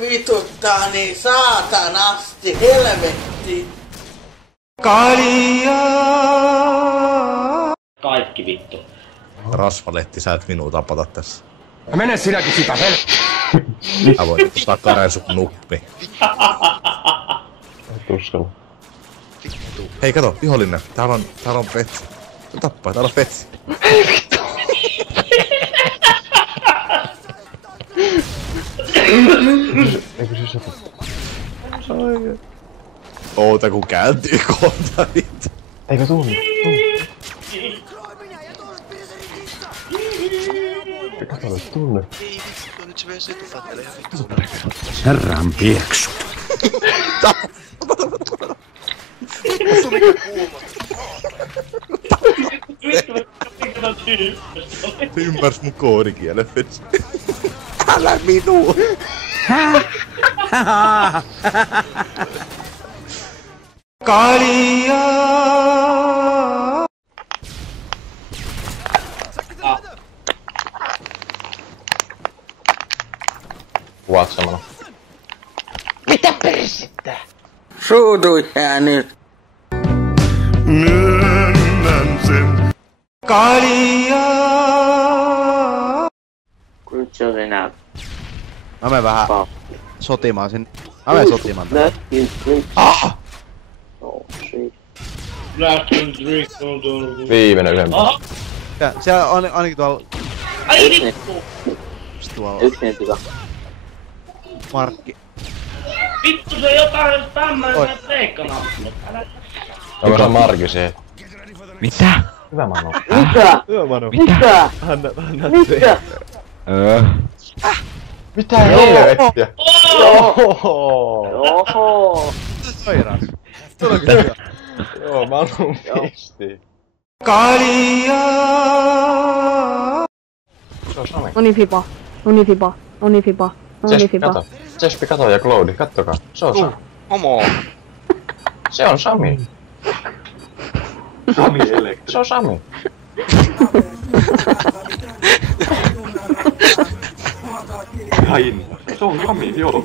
vituttaa niin saatanasti, helvetti. Kaikki vittu. Rasvaletti, sä et minua tapata tässä. Mene sinäkin sitä Mä voin ottaa karesut nuppi. Tuskalla. Hei kato, vihollinen. Täällä on petsi. Tappaa, täällä on petsi. Eikö se sopi? Oota kun kääntyy kohta vittu. Eikö tuu? Kato, tunne. Ei vittu, nyt se vesi etupattelee ihan vittu. Herran pieksut. Musta on mikä kuuma. Se ymmärs mun koodikielen vetsi. Älä minua! Kaljaa! Kuvaat samana. Mitä persettä? Suutuihän nyt. Myönnän sen. Kaljaa! Nyt se on enää Mä menen vähän sotimaan sen. Mä menen sotimaan tätä. Ah! Viimeinen ylempää. Siellä on ainakin tuolla... Ai vittu! Tuolla yksin hyvä. Markki. Vittu se jotain tämmöinen seikkanappulla. Onko se Marki siihen? Mitä? Hyvä Manu. Mitä? Hyvä Manu. Mitä? Anna Mitä? Mitä helvettiä? Oho. Sairas. Todellakin hyvä. Joo, Manu pisti. Kaljaa! Se on Sami. Unifiba. Kato. Jespi, kato ja Cloudi, kattokaa. Se on Sami. Homo. Se on Sami. Sami Elektri. Se on Sami. Ihan innoissa. Se on Sami, joo.